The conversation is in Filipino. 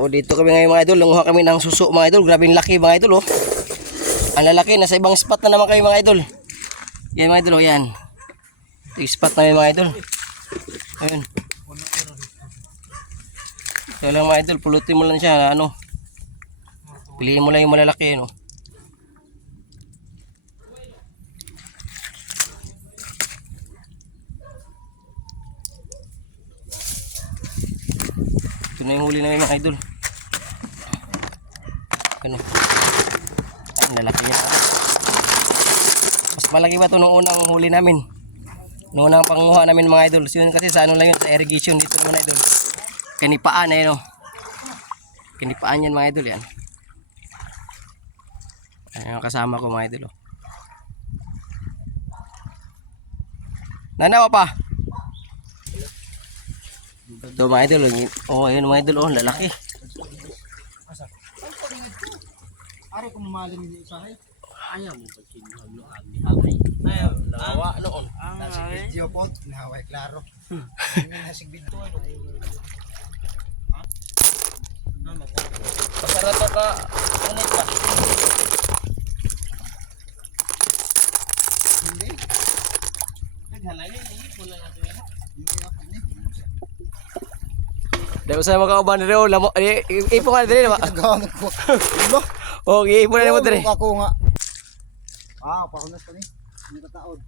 O dito kami ngayon mga idol, nanguha kami ng suso mga idol. Grabe yung laki mga idol oh. Ang lalaki, nasa ibang spot na naman kayo mga idol. Yan mga idol oh, yan. Ito yung spot namin mga idol. Ayun. Ito lang mga idol, pulutin mo lang siya ano. Piliin mo lang yung malalaki yun oh. Ito na yung huli namin mga idol. Ano? Ang lalaki niya. Mas malaki ba ito nung unang huli namin? Nung unang panguha namin mga idol. So, yun kasi sa ano lang yun, sa irrigation dito naman idol. Kanipaan eh no. Kanipaan yan mga idol yan. Ayan ang kasama ko mga idol oh. Nanawa pa. Ito mga idol. Oh ayun mga idol oh, lalaki. Ari kung malim ni usahay. Ayaw mo pag kinuhang lo ang hangay. Ayaw, nawa noon. Nasa video po, nahaway klaro. Nasa video ano. Ha? Pasarap ka unit ba? Hindi. Naghalay ni pula natin yan. Hindi ako ni. Dahil usay makauban rin, ipo ka na rin. Nagawa ko. Ulo. Okay, ipo na mo rin. Ako nga. Ah, pakunas pa ni. Hindi kataod.